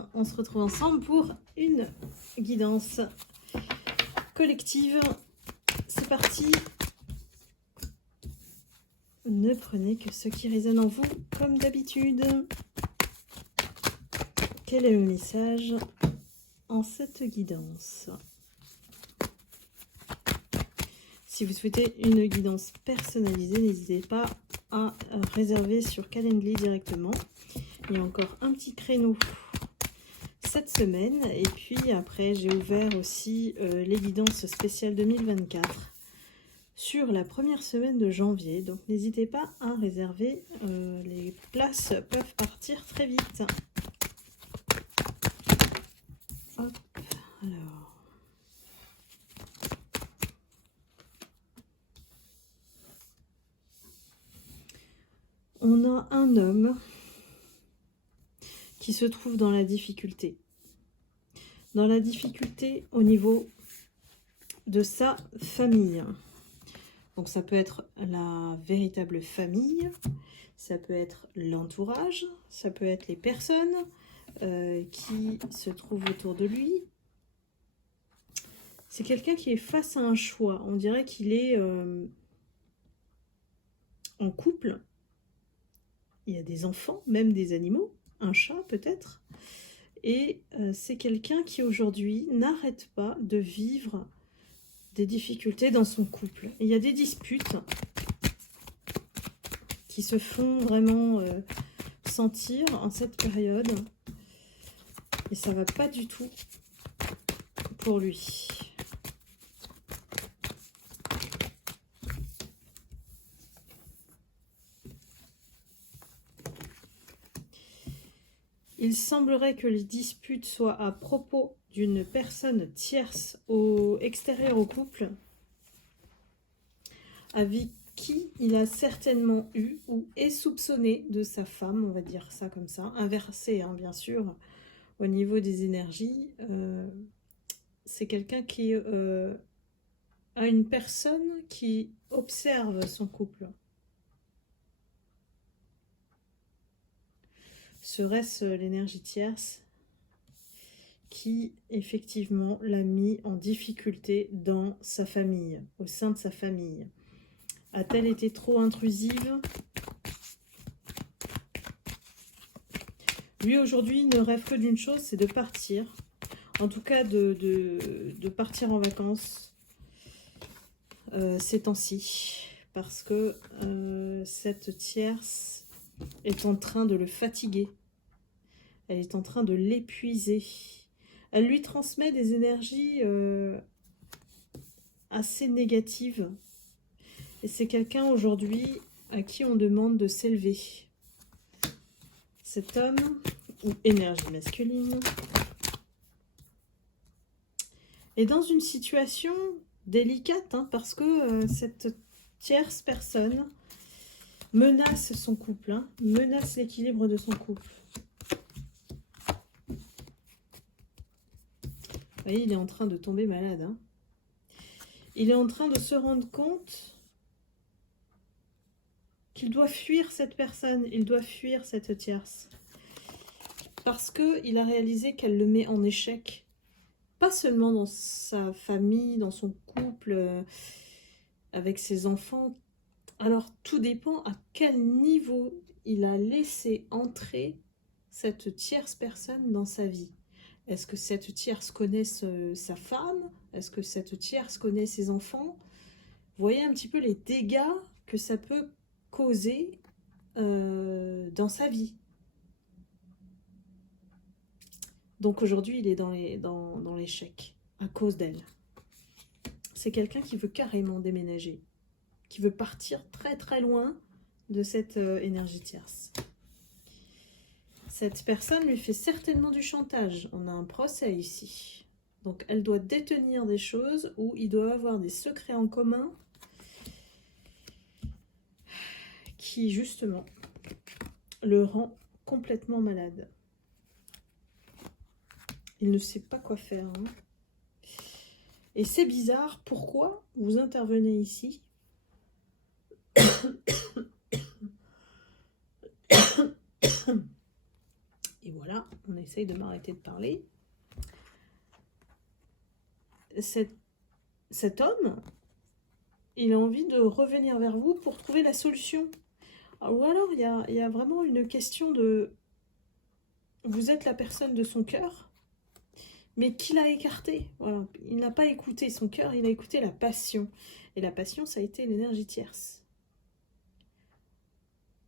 matin, on se retrouve ensemble pour une guidance collective. C'est parti. Ne prenez que ce qui résonne en vous, comme d'habitude. Quel est le message en cette guidance? Si vous souhaitez une guidance personnalisée, n'hésitez pas à réserver sur Calendly directement. Il y a encore un petit créneau cette semaine. Et puis après, j'ai ouvert aussi les guidances spéciales 2024 sur la première semaine de janvier. Donc n'hésitez pas à réserver. Les places peuvent partir très vite. Hop, alors. On a un homme qui se trouve dans la difficulté. Dans la difficulté au niveau de sa famille. Donc ça peut être la véritable famille, ça peut être l'entourage, ça peut être les personnes qui se trouvent autour de lui. C'est quelqu'un qui est face à un choix. On dirait qu'il est en couple. Il y a des enfants, même des animaux, un chat peut-être. Et c'est quelqu'un qui aujourd'hui n'arrête pas de vivre des difficultés dans son couple. Il y a des disputes qui se font vraiment sentir en cette période. Et ça va pas du tout pour lui. Il semblerait que les disputes soient à propos d'une personne tierce extérieure au couple, avec qui il a certainement eu ou est soupçonné de sa femme, on va dire ça comme ça, inversé hein, bien sûr, au niveau des énergies. C'est quelqu'un qui a une personne qui observe son couple. Serait-ce l'énergie tierce qui, effectivement, l'a mis en difficulté dans sa famille, au sein de sa famille? A-t-elle été trop intrusive? Lui, aujourd'hui, ne rêve que d'une chose, c'est de partir. En tout cas, de partir en vacances ces temps-ci. Parce que cette tierce est en train de le fatiguer. Elle est en train de l'épuiser. Elle lui transmet des énergies assez négatives. Et c'est quelqu'un aujourd'hui à qui on demande de s'élever. Cet homme, ou énergie masculine, est dans une situation délicate, hein, parce que cette tierce personne menace son couple, hein, menace l'équilibre de son couple. Vous voyez, il est en train de tomber malade. Hein. Il est en train de se rendre compte qu'il doit fuir cette personne, il doit fuir cette tierce. Parce qu'il a réalisé qu'elle le met en échec. Pas seulement dans sa famille, dans son couple, avec ses enfants. Alors, tout dépend à quel niveau il a laissé entrer cette tierce personne dans sa vie. Est-ce que cette tierce connaît sa femme? Est-ce que cette tierce connaît ses enfants? Vous voyez un petit peu les dégâts que ça peut causer dans sa vie. Donc aujourd'hui, il est dans l'échec à cause d'elle. C'est quelqu'un qui veut carrément déménager, qui veut partir très très loin de cette énergie tierce. Cette personne lui fait certainement du chantage. On a un procès ici. Donc elle doit détenir des choses ou il doit avoir des secrets en commun qui justement le rend complètement malade. Il ne sait pas quoi faire. Hein. Et c'est bizarre. Pourquoi vous intervenez ici? Et voilà. on essaye de m'arrêter de parler. Cet homme, il a envie de revenir vers vous pour trouver la solution. Ou alors, il y a vraiment une question de... Vous êtes la personne de son cœur, mais qu'il a écarté. Voilà. Il n'a pas écouté son cœur, il a écouté la passion. Et la passion, ça a été l'énergie tierce.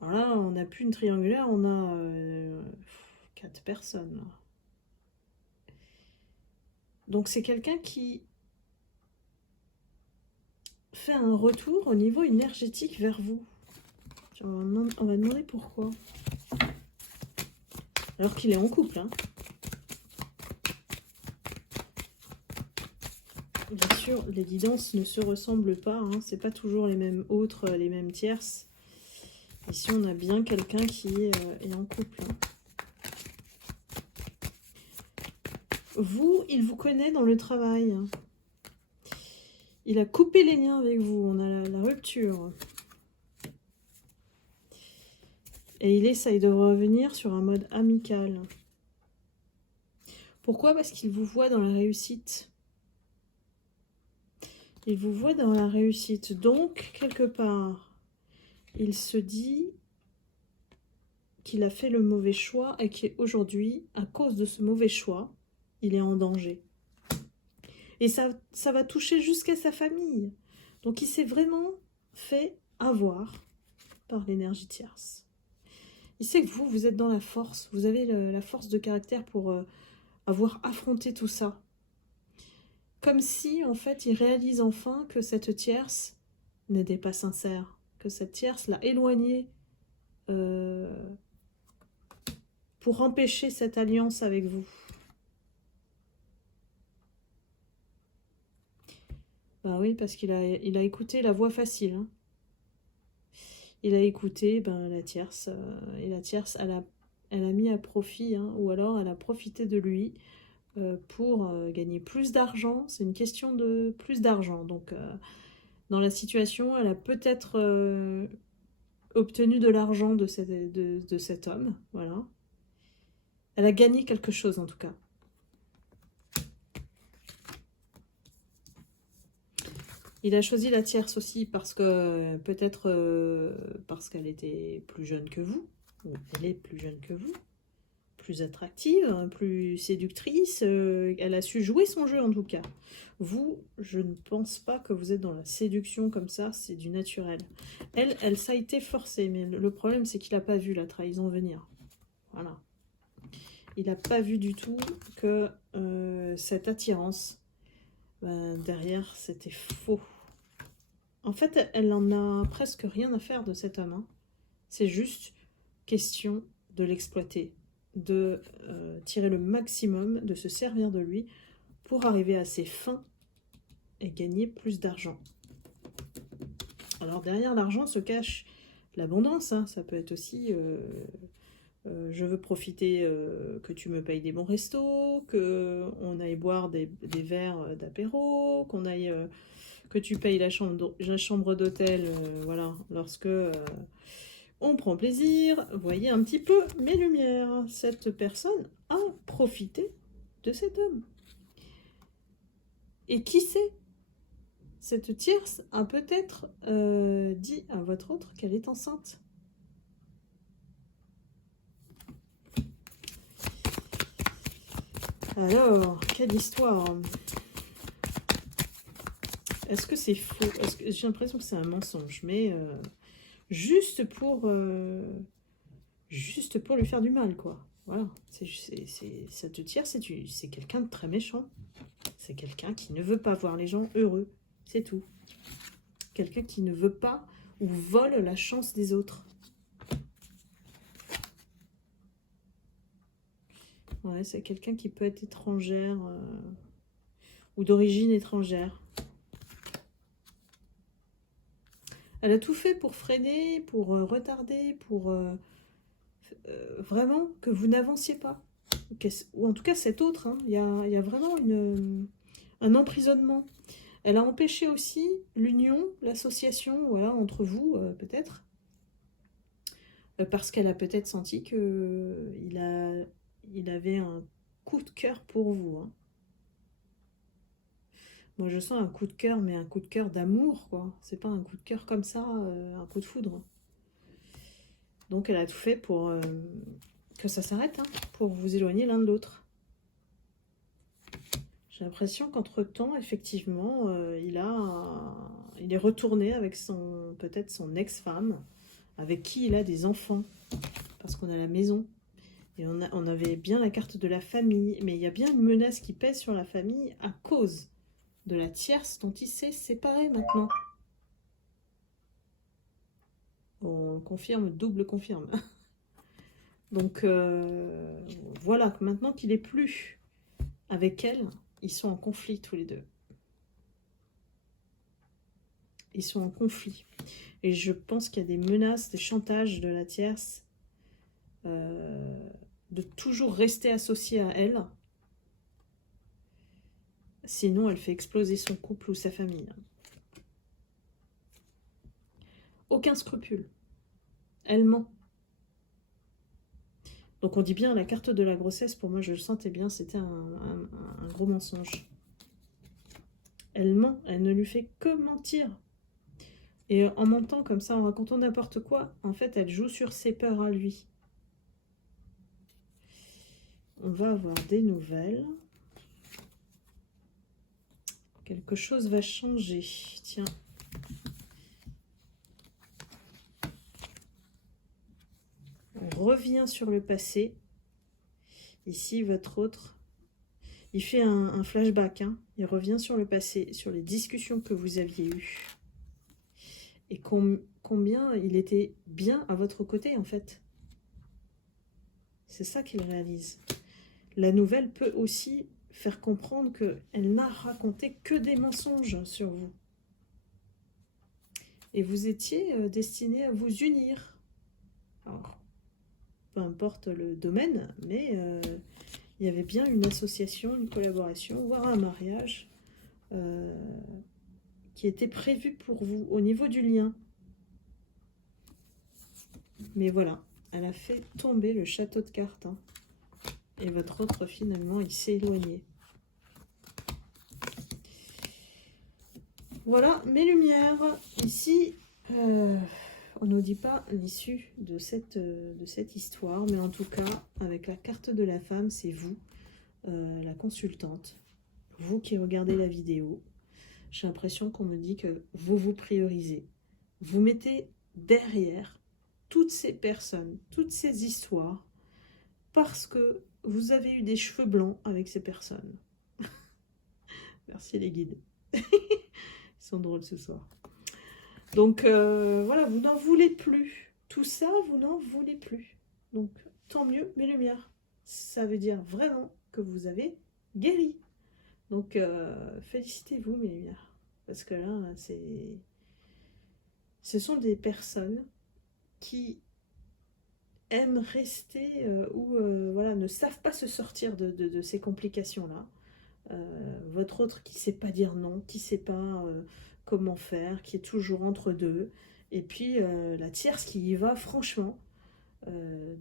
Alors là, on n'a plus une triangulaire, on a 4 personnes. Là. Donc c'est quelqu'un qui fait un retour au niveau énergétique vers vous. On va demander pourquoi. Alors qu'il est en couple. Hein. Bien sûr, les guidances ne se ressemblent pas. Hein. C'est pas toujours les mêmes autres, les mêmes tierces. Ici, on a bien quelqu'un qui est en couple. Hein. Vous, il vous connaît dans le travail. Il a coupé les liens avec vous. On a la rupture. Et il essaye de revenir sur un mode amical. Pourquoi? Parce qu'il vous voit dans la réussite. Il vous voit dans la réussite. Donc, quelque part, il se dit qu'il a fait le mauvais choix et qu'aujourd'hui, à cause de ce mauvais choix, il est en danger. Et ça va toucher jusqu'à sa famille. Donc, il s'est vraiment fait avoir par l'énergie tierce. Il sait que vous êtes dans la force. Vous avez la force de caractère pour avoir affronté tout ça. Comme si, en fait, il réalise enfin que cette tierce n'était pas sincère. Que cette tierce l'a éloigné pour empêcher cette alliance avec vous. Bah oui, parce qu'il a écouté la voix facile. Hein. Il a écouté la tierce. Et la tierce, elle a mis à profit, hein, ou alors elle a profité de lui pour gagner plus d'argent. C'est une question de plus d'argent. Donc, dans la situation, elle a peut-être obtenu de l'argent de cet homme. Voilà. Elle a gagné quelque chose, en tout cas. Il a choisi la tierce aussi parce que peut-être parce qu'elle était plus jeune que vous, ou elle est plus jeune que vous, plus attractive, plus séductrice, elle a su jouer son jeu en tout cas. Vous, je ne pense pas que vous êtes dans la séduction comme ça, c'est du naturel. Elle, ça a été forcé, mais le problème c'est qu'il n'a pas vu la trahison venir. Voilà. Il n'a pas vu du tout que cette attirance, derrière, c'était faux. En fait, elle n'en a presque rien à faire de cet homme. Hein. C'est juste question de l'exploiter, de tirer le maximum, de se servir de lui pour arriver à ses fins et gagner plus d'argent. Alors derrière l'argent se cache l'abondance. Hein. Ça peut être aussi... je veux profiter que tu me payes des bons restos, qu'on aille boire des verres d'apéro, qu'on aille que tu payes la chambre d'hôtel, voilà, lorsque on prend plaisir. Voyez un petit peu mes lumières. Cette personne a profité de cet homme. Et qui sait, cette tierce a peut-être dit à votre autre qu'elle est enceinte. Alors, quelle histoire. Est-ce que c'est faux? J'ai l'impression que c'est un mensonge, mais juste pour lui faire du mal, quoi. Voilà. Cette tierce, c'est quelqu'un de très méchant. C'est quelqu'un qui ne veut pas voir les gens heureux. C'est tout. Quelqu'un qui ne veut pas ou vole la chance des autres. Ouais, c'est quelqu'un qui peut être étrangère ou d'origine étrangère. Elle a tout fait pour freiner, pour retarder, pour vraiment que vous n'avanciez pas. Ou en tout cas cet autre, hein, il y a vraiment un emprisonnement. Elle a empêché aussi l'union, l'association, voilà, entre vous, peut-être. Parce qu'elle a peut-être senti qu'il il avait un coup de cœur pour vous, hein. Moi, je sens un coup de cœur, mais un coup de cœur d'amour, quoi. C'est pas un coup de cœur comme ça, un coup de foudre. Donc, elle a tout fait pour que ça s'arrête, hein, pour vous éloigner l'un de l'autre. J'ai l'impression qu'entre-temps, effectivement, il est retourné avec peut-être son ex-femme, avec qui il a des enfants, parce qu'on a la maison. Et on avait bien la carte de la famille, mais il y a bien une menace qui pèse sur la famille à cause de la tierce dont il s'est séparé maintenant. On confirme, double confirme. Donc voilà, maintenant qu'il est plus avec elle, ils sont en conflit tous les deux. Ils sont en conflit. Et je pense qu'il y a des menaces, des chantages de la tierce, de toujours rester associée à elle. Sinon, elle fait exploser son couple ou sa famille. Aucun scrupule. Elle ment. Donc on dit bien la carte de la grossesse, pour moi je le sentais bien, c'était un gros mensonge. Elle ment, elle ne lui fait que mentir. Et en mentant comme ça, en racontant n'importe quoi, en fait elle joue sur ses peurs à lui. On va avoir des nouvelles. Quelque chose va changer. Tiens. On revient sur le passé. Ici, votre autre, il fait un flashback. Hein. Il revient sur le passé, sur les discussions que vous aviez eues. Et combien il était bien à votre côté, en fait. C'est ça qu'il réalise. La nouvelle peut aussi faire comprendre qu'elle n'a raconté que des mensonges sur vous. Et vous étiez destiné à vous unir. Alors, peu importe le domaine, mais il y avait bien une association, une collaboration, voire un mariage qui était prévu pour vous au niveau du lien. Mais voilà, elle a fait tomber le château de cartes. Hein. Et votre autre, finalement, il s'est éloigné. Voilà mes lumières. Ici, on ne dit pas l'issue de cette histoire, mais en tout cas, avec la carte de la femme, c'est vous, la consultante, vous qui regardez la vidéo. J'ai l'impression qu'on me dit que vous vous priorisez. Vous mettez derrière toutes ces personnes, toutes ces histoires, parce que vous avez eu des cheveux blancs avec ces personnes. Merci les guides. Ils sont drôles ce soir. Donc voilà, vous n'en voulez plus. Tout ça, vous n'en voulez plus. Donc tant mieux, mes lumières. Ça veut dire vraiment que vous avez guéri. Donc félicitez-vous, mes lumières. Parce que là, ce sont des personnes qui aiment rester ou voilà, ne savent pas se sortir de ces complications-là. Votre autre qui ne sait pas dire non, qui ne sait pas comment faire, qui est toujours entre deux. Et puis la tierce qui y va franchement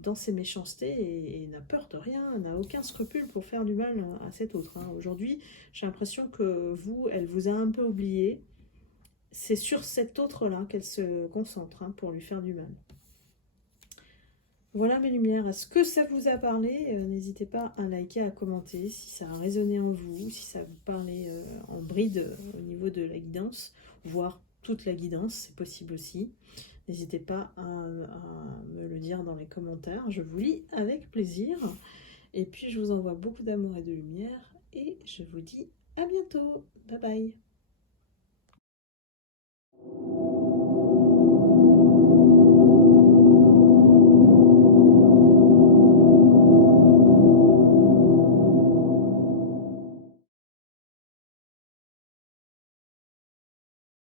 dans ses méchancetés et n'a peur de rien, n'a aucun scrupule pour faire du mal à cet autre. Hein. Aujourd'hui, j'ai l'impression que vous, elle vous a un peu oublié. C'est sur cet autre-là qu'elle se concentre hein, pour lui faire du mal. Voilà mes lumières. Est-ce que ça vous a parlé? N'hésitez pas à liker, à commenter si ça a résonné en vous, si ça vous parlait en bride au niveau de la guidance, voire toute la guidance, c'est possible aussi. N'hésitez pas à me le dire dans les commentaires, je vous lis avec plaisir. Et puis je vous envoie beaucoup d'amour et de lumière et je vous dis à bientôt. Bye bye.